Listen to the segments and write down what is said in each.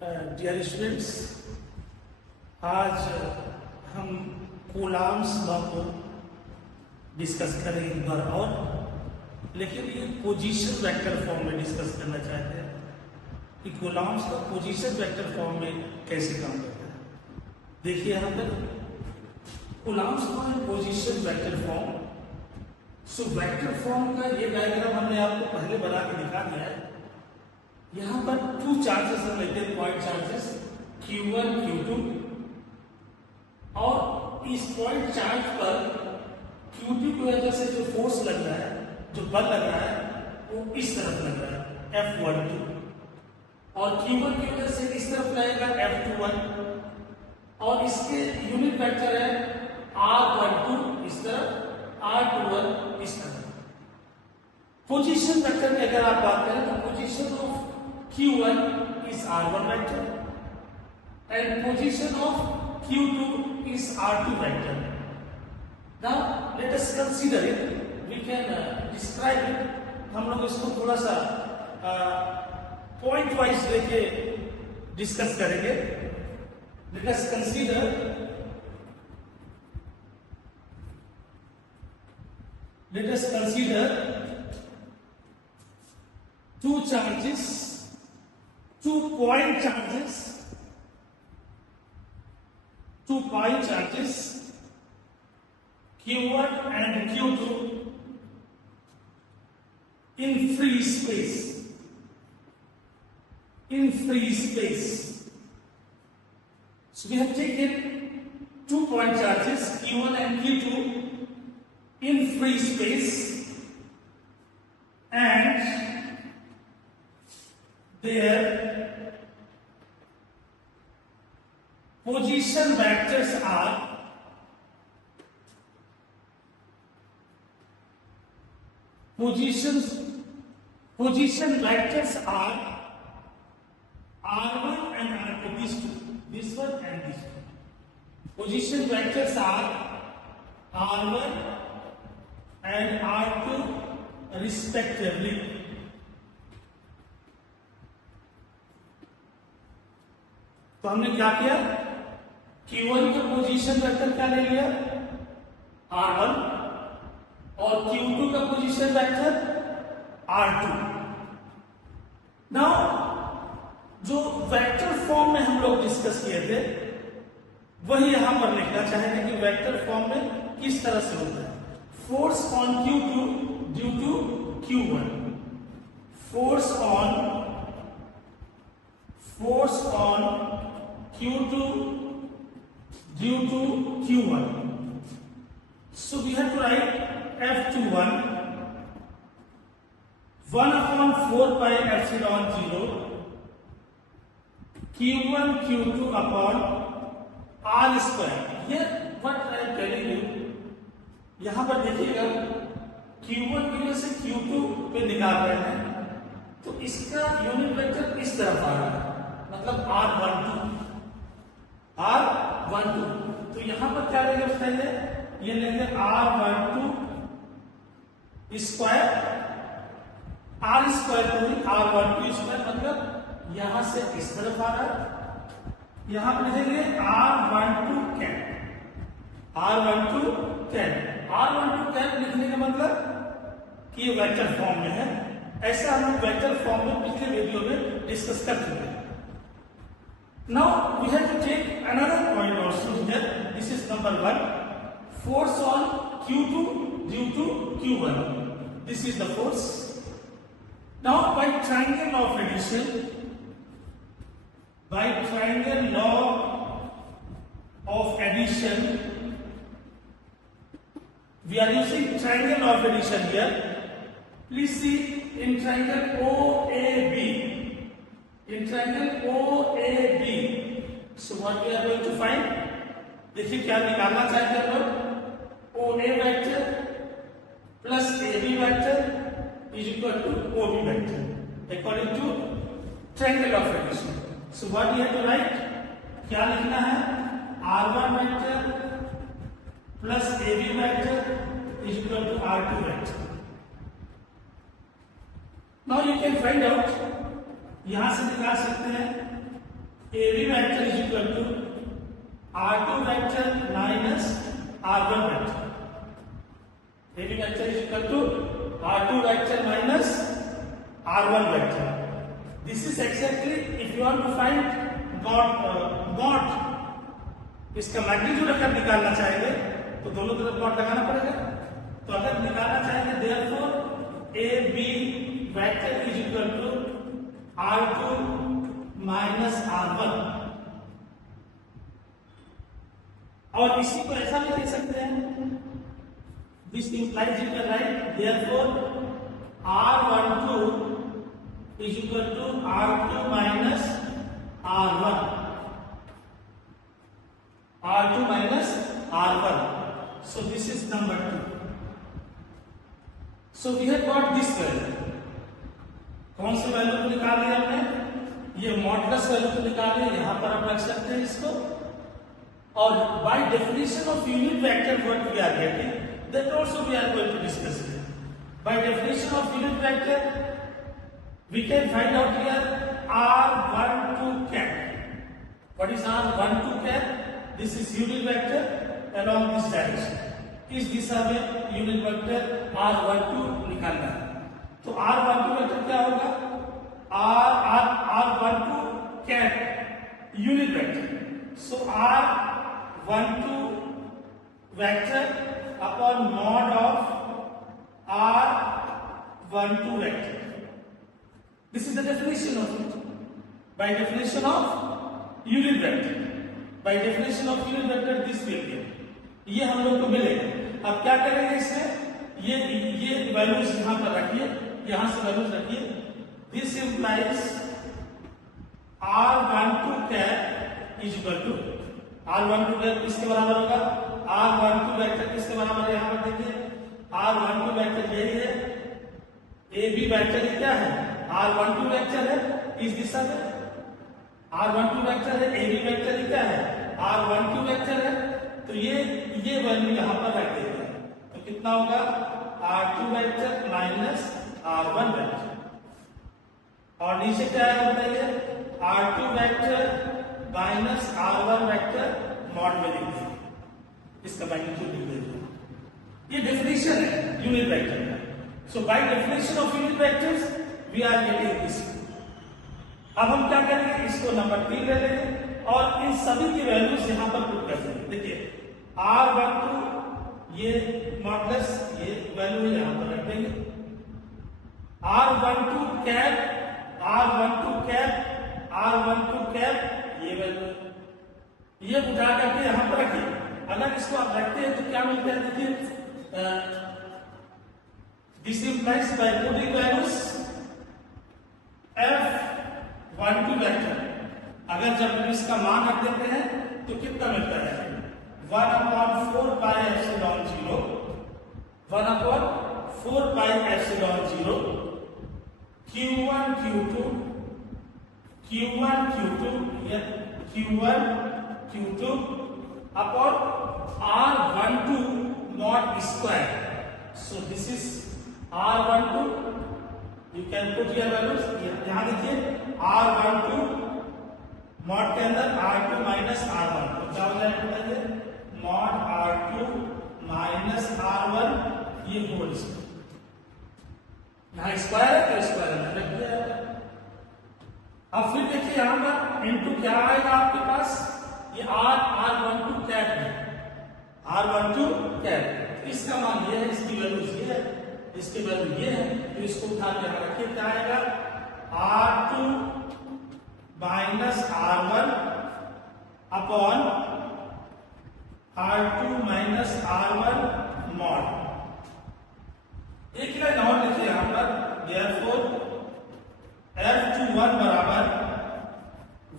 Dear students, आज हम Coulomb's law को डिस्कस करेंगे एक बार और, लेकिन ये पोजीशन वेक्टर फॉर्म में डिस्कस करना चाहते हैं कि कूलॉम्स का पोजीशन वेक्टर फॉर्म में कैसे काम करता है। देखिए यहाँ पर Coulomb's law in position vector form. So vector form का ये डायग्राम हमने आपको पहले बना के दिखा दिया है। यहाँ पर टू चार्जेस हम लेते हैं, पॉइंट चार्जेस Q1 Q2, और इस पॉइंट चार्ज पर Q2 की वजह से जो फोर्स लग रहा है, जो बल लग रहा है, वो इस तरफ लग रहा है F12, और Q1 की वजह से इस तरफ लगेगा F21, और इसके यूनिट वेक्टर है R12 इस तरफ, R21 इस तरफ। पोजीशन वेक्टर की अगर आप बात करें तो position of Q1 is R1 vector and position of Q2 is R2 vector. Now let us consider it. We can describe it. हम लोग इसको थोड़ा सा पॉइंट वाइज लेके डिस्कस करेंगे। Let us consider two charges, two point charges Q1 and Q2 in free space. So we have taken 2 point charges Q1 and Q2 in free space, and their position vectors are R1 and R2, this one and this one. Position vectors are R1 and R2 respectively. तो हमने क्या किया, Q1 का position vector क्या ले लिया, R1, और Q2 का पोजीशन वेक्टर R2। नाउ जो वेक्टर फॉर्म में हम लोग डिस्कस किए थे वही यहां पर लिखना चाहेंगे कि वेक्टर फॉर्म में किस तरह से होता है। Force on Q2 due to Q1, force on Q2 due to Q1. So we have to write F21 1/4 pi epsilon 0 Q1 Q2 upon R square. Here what I am telling you, यहाँ पर देखिएगा Q1 की वजह से Q2 पे निकाल रहे हैं, तो इसका यूनिट वेक्टर इस तरफ आ रहा है, मतलब R12। तो यहां पर क्या लेंगे पहले, ये लेंगे R12 स्क्वायर, R स्क्वायर को भी R12 स्क्वायर, मतलब यहां से इस तरफ आ रहा है, यहां पर लिखेंगे R12 कैप लिखने का मतलब कि ये वेक्टर फॉर्म में है। ऐसा हम वेक्टर फॉर्म में पिछले वीडियो में डिस्कस कर चुके हैं। Now we have to take another point also here. This is number 1. Force on Q2 due to Q1. This is the force. Now by triangle law of addition, we are using triangle law of addition here. Please see in triangle OAB. So what we are going to find? देखिए क्या निकालना चाहते हैं हम, OA vector plus AB vector is equal to OB vector according to triangle of addition. So what you have to write, क्या लिखना है, R1 vector plus AB vector is equal to R2 vector. Now you can find out, यहां से निकाल सकते हैं AB vector is equal to R2 vector minus R1 vector. AB vector is equal to R2 vector minus R1 vector. This is exactly if you want to find mod इसका magnitude अगर निकालना चाहेंगे तो दोनों तरफ डॉट लगाना पड़ेगा। तो अगर निकालना चाहेंगे therefore A B vector is equal to R2 minus R1, और इसी को ऐसा भी लिख सकते हैं, this implies you can write therefore R12 is equal to R2 minus R1. R2 minus R1. So this is number 2. So we have got this value. कौन सी value को निकाल लिया हमने? ये मॉडुलस वैल्यू को निकाल लिया, यहां पर आप रख सकते हैं इसको। और by definition of unit vector what we are getting, that also we are going to discuss here. By definition of unit vector, we can find out here R12 cap. What is R12 cap? This is unit vector along this direction. इस दिशा में unit vector R12 निकालना है। तो R12 vector क्या होगा? R12 cap unit vector. So R12 vector upon mod of R12 vector. This is the definition of it. By definition of unit vector. By definition of unit vector this will be. ये हम लोग को मिलेगा। अब क्या करेंगे इसमें? ये वैल्यूज यहाँ पर रखिए, यहाँ से वैल्यूज रखिए। This implies R12 cap is equal to R12 cap किसके बराबर होगा? R12 वेक्टर किसके बराबर है? यहाँ पर देखिए R12 वेक्टर यही है। AB वेक्टर ये क्या है? R12 वेक्टर है इस दिशा में, R12 वेक्टर है। AB वेक्टर ये क्या है? R12 वेक्टर है। तो ये वैल्यू यहाँ पर रख देगा, तो कितना होगा? R2 vector minus R1 vector, और नीचे क्या है बताइए? R2 vector minus R1 vector mod में लिख देंगे, इसका मैग्नीट्यूड लिख देंगे। ये डेफिनेशन है यूनिट वेक्टर का। So by definition of unit vectors we are getting this. अब हम क्या करेंगे? इसको नंबर 3 ले लेंगे और इन सभी की वैल्यूज यहां पर पुट कर देंगे। देखिए R12 ये मॉडुलस ये वैल्यू यहां पर रख देंगे। R12 कैप ये वैल्यू ये उठा करके यहां पर रखिए। अगर इसको आप रखते हैं तो क्या मिलता है? देखिए this implies by putting values F12 vector, अगर जब इसका मान रख देते हैं तो कितना मिलता है? 1/4 pi epsilon 0, 1/4 pi epsilon 0 Q1 Q2 upon R12 mod square. So this is R12. You can put your values यहाँ देखिए R12 मॉड के अंदर R2 माइनस R1, तो क्या हो जाएगा बताइए? मॉड R2 माइनस R1 ये होल स्क्वायर, यहाँ स्क्वायर है तो स्क्वायर में रख दिया। अब फिर देखिए यहाँ पर इनटू क्या आएगा आपके पास? ये R12 कैप है, R12 कैप, इसका मान ये है, इसकी वैल्यू ये है, इसकी वैल्यू ये है, तो इसको उठा के रखिए। क्या आएगा? R2 minus R1 upon R2 minus R1 mod. एक लाइन और लिखिए यहां पर, देयरफॉर F21 बराबर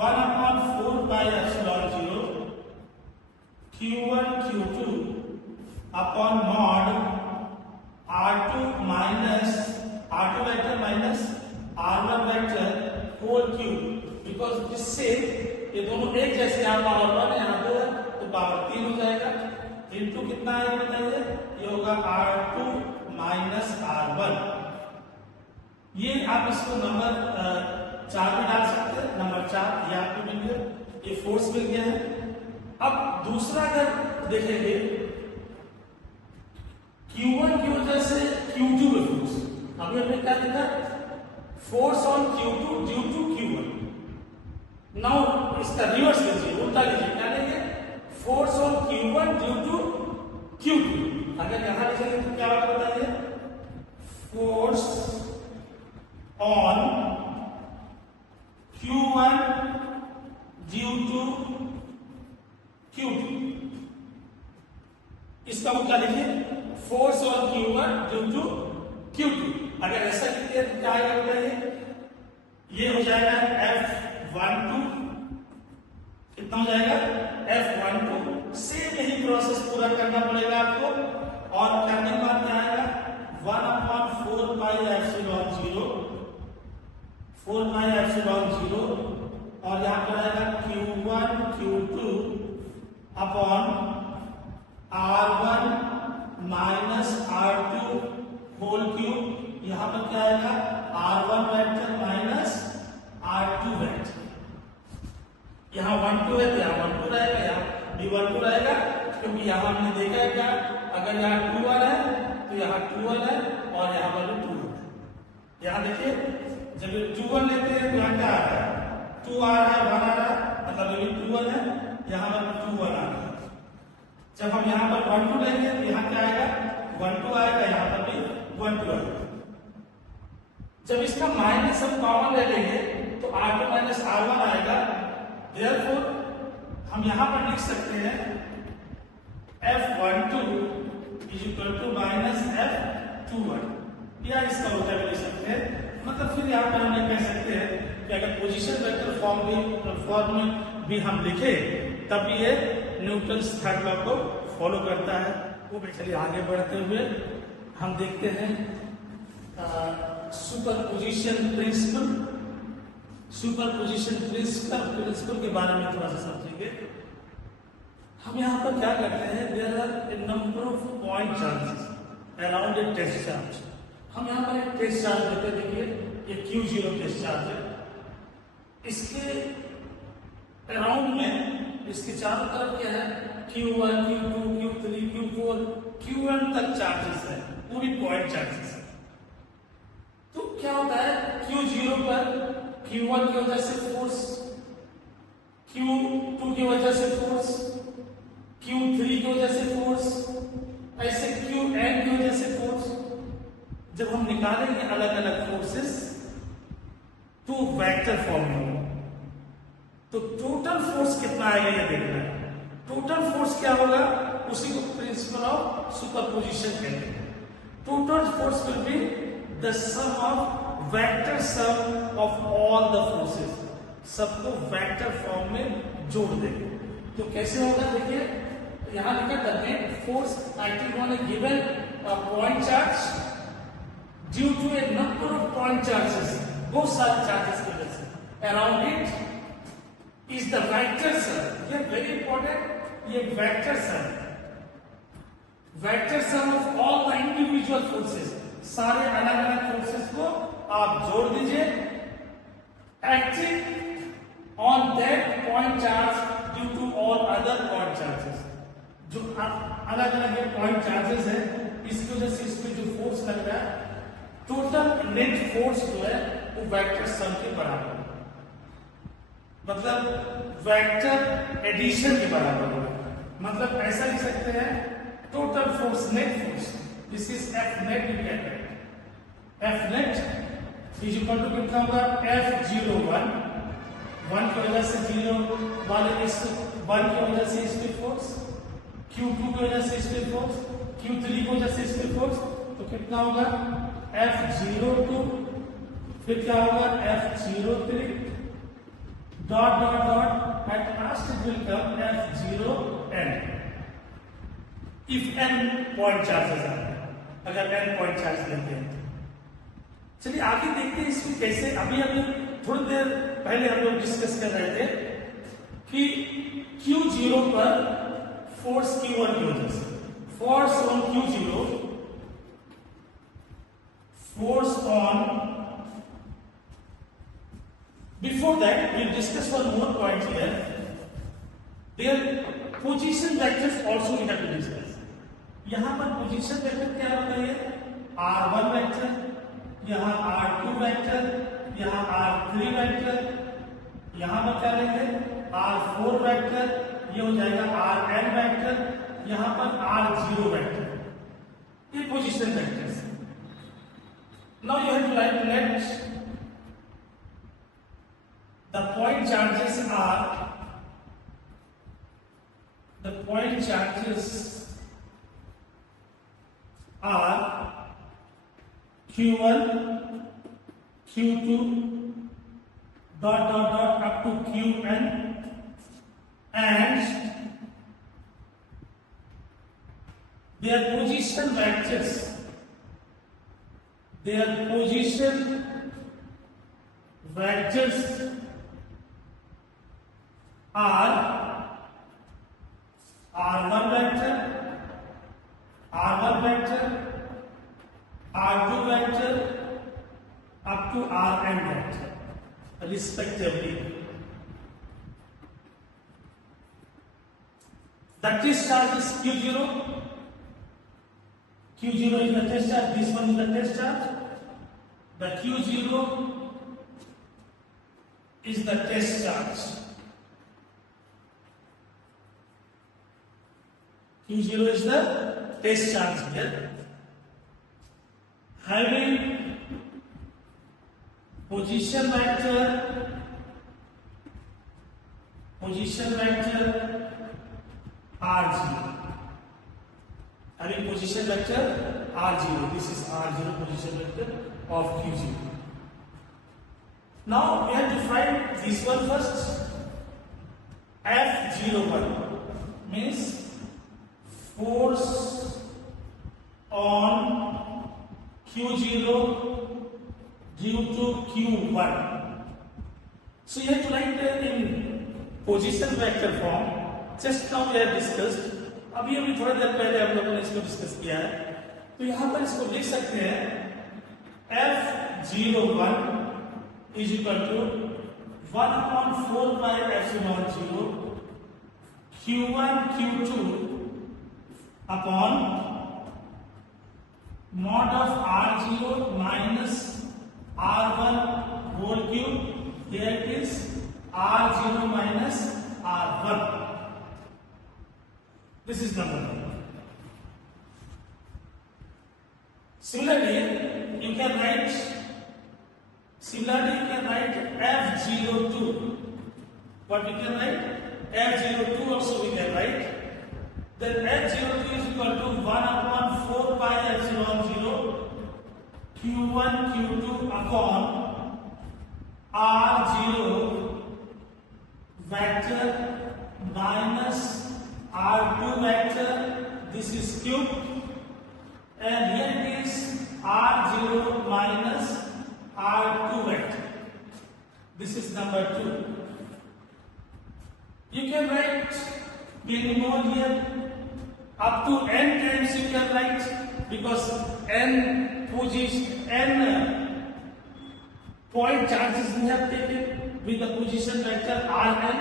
1/4 pi epsilon 0 Q1 Q2 upon mod R2 minus R2 vector minus R1 vector whole cube. Because जिससे ये दोनों एक जैसे यहाँ पावर 1 यहाँ पे है तो पावर 3 हो जाएगा। इनटू कितना है बताइए? ये होगा R2 माइनस R1। ये आप इसको नंबर 4 में डाल सकते हैं, नंबर चार्ज ये आपको मिल गया, ये फोर्स मिल गया है। अब दूसरा अगर देखेंगे Q1 की वजह से Q2 में फोर्स, अभी हमने क्या लिखा, force on Q2 due to Q1। Now इसका रिवर्स लीजिए, उल्टा लीजिए, क्या लेंगे, force on Q1 due to Q2। अगर यहां लिखेंगे तो क्या होगा बताइए, force on Q1 due to Q2। इसका उल्टा लिखिए, force on Q1 due to Q2। अगर ऐसा लिखिए तो क्या आएगा बताइए, ये हो जाएगा F12, कितना हो जाएगा F12। सेम यही प्रोसेस पूरा करना पड़ेगा आपको, और करने के बाद क्या आएगा 1/4 पाई एप्सिलॉन 0, 4 पाई एप्सिलॉन 0, और यहां पर आएगा Q1 Q2 upon R1 minus R2 whole cube. यहां पर क्या आएगा R1 vector minus R2 vector. यहां 1 2 है तो यहां 1 2 रहेगा, यहां भी 1 2 रहेगा, क्योंकि यहां हमने देखा है क्या, अगर यहां 2 1 है तो यहां 2 1 है, और यहां पर 2 है। यहां देखिए जब 2 1 लेते हैं तो यहां क्या आ रहा है, 2 आ रहा है, 1 आ रहा है, मतलब ये 2 1 है, यहां पर 2 1 आ रहा है। जब हम यहां पर 1 2 लेंगे तो यहां क्या आएगा 1 2 आएगा, यहां पर भी 1 2 आएगा। जब इसका माइनस हम कॉमन ले लेंगे तो R2 माइनस R1 आएगा। देयरफॉर हम यहां पर लिख सकते हैं F12 is equal to minus F21, या इसका उल्टा भी लिख सकते हैं। मतलब फिर यहां पर हम ये कह सकते हैं कि अगर पोजीशन वेक्टर फॉर्म में भी हम लिखे तब ये न्यूटन्स थर्ड लॉ को फॉलो करता है। वो भी चलिए आगे बढ़ते हुए हम देखते हैं सुपरपोजिशन प्रिंसिपल। सुपरपोजिशन प्रिंसिपल के बारे में थोड़ा सा समझेंगे। हम यहाँ पर क्या करते हैं, there are a number of point charges around a test charge. हम यहाँ पर एक टेस्ट चार्ज लेते हैं, देखिए ये Q0 टेस्ट चार्ज है। इसके अराउंड में इसके चारों तरफ क्या है, Q1 Q2 Q3 Q4 Qn तक चार्जेस है, वो भी पॉइंट चार्जेस है। तो क्या होता है, Q0 पर Q1 की वजह से फोर्स, Q2 की वजह से फोर्स, Q3 की वजह से फोर्स, ऐसे Qn की वजह से फोर्स। जब हम निकालेंगे अलग अलग फोर्सेस तो वेक्टर फॉर्म में होगा, तो टोटल फोर्स कितना आएगा ये देखना है। टोटल फोर्स क्या होगा, उसी को प्रिंसिपल ऑफ सुपरपोजिशन कहते हैं। Total force will be the sum of vector sum of all the forces. सबको वेक्टर फॉर्म में जोड़ देंगे तो कैसे होगा, देखिए यहां लिखा the net force acting on a given point charge due to a number of point charges, बहुत सारे चार्जेस की वजह से around it is the vector sum. ये वेरी इंपॉर्टेंट, ये vector sum, vector sum of all the individual forces. सारे अलग अलग फोर्सेस को आप जोड़ दीजिए, acting on that point charge due to all other point charges. जो अलग अलग पॉइंट चार्जेस है, इसकी वजह से इसमें जो फोर्स लग रहा है, टोटल नेट फोर्स जो है वो वेक्टर सम के बराबर, मतलब वेक्टर एडिशन के बराबर होगा। मतलब ऐसा लिख सकते हैं, total force net force, this is F net equal F net is equal to कितना होगा, F01, 1 की वजह से 0 वाले इस 1 की वजह से इस पे फोर्स, Q2 की वजह से इस पे फोर्स, Q3 की वजह से इस पे फोर्स, तो कितना होगा F02, फिर क्या होगा F03 dot dot dot, at last it will come F0n if n point charges आए, अगर n पॉइंट चार्ज लेते हैं। चलिए आगे देखते हैं इसमें कैसे। अभी थोड़ी देर पहले हम लोग डिस्कस कर रहे थे कि Q0 पर फोर्स Q1 की वजह से, force on Q0, force on Before that, we'll discuss one more point here. Their position vectors also we have to discuss. यहाँ पर पोजीशन वेक्टर क्या होता है? R1 वेक्टर, यहाँ R2 वेक्टर, यहाँ R3 वेक्टर, यहाँ पर क्या लेंगे? R4 वेक्टर, ये हो जाएगा Rn वेक्टर, यहाँ पर R0 वेक्टर. ये position vectors. Now you have to write let the point charges are Q1, Q2, dot up to Qn, and their position vectors are R1 vector, R2 vector, up to Rn vector, respectively. The test charge is Q0. Q0 is the test charge, this one is the test charge. The Q0 is the test charge. Q0 is the test charge here. Having position vector R0. Having position vector R0. This is R0 position vector of Q0. Now we have to find this one first. F01 means force on Q0 due to Q1. So you have to write in position vector form. Just now we have discussed. अभी थोड़ा देर पहले हम लोगों ने इसको discuss किया है. तो यहाँ पर इसको लिख सकते हैं F01 is equal to 1/4 by epsilon 0 Q1 Q2 upon mod of R0 minus R1 whole cube. Here it is R0 minus R1. This is number 1. Similarly, you can write F02. What we can write? F02 also we can write. Then F02 is equal to 1/4 pi epsilon 0 Q1 Q2 upon R0 vector minus R2 vector. This is cube, and here it is R0 minus R2 vector. This is number 2. You can write many more here. Up to n times you can write, because n point charges we have taken with the position vector Rn.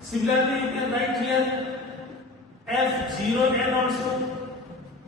Similarly, you can write here F0n also.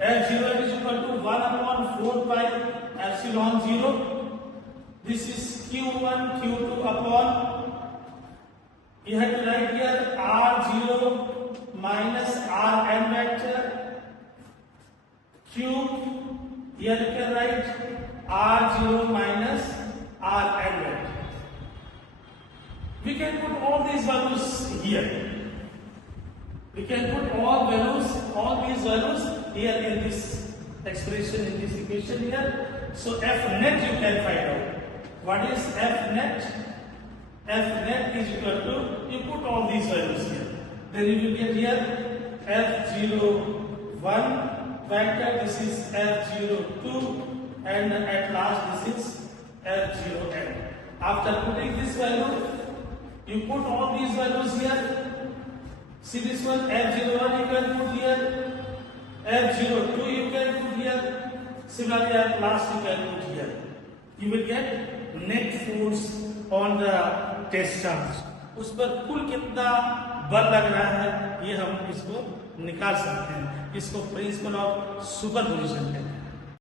F0n is equal to 1/4 pi epsilon 0. This is Q1 Q2 upon, you have to write here R0 minus Rn vector cube. Here you can write R0 minus Rn vector. We can put all these values here. We can put all these values here in this expression, in this equation here. So F net you can find out. What is F net? F net is equal to, you put all these values here. Then you will get here F01 vector, this is F02, and at last this is F0n. After putting this value, you put all these values here. See this one, F01 you can put here, F02 you can put here, similarly at last you can put here. You will get net force on the test charge, उस पर कुल कितना बल लग रहा है ये हम इसको निकाल सकते हैं। इसको प्रिंसिपल ऑफ सुपरपोजिशन कहते हैं।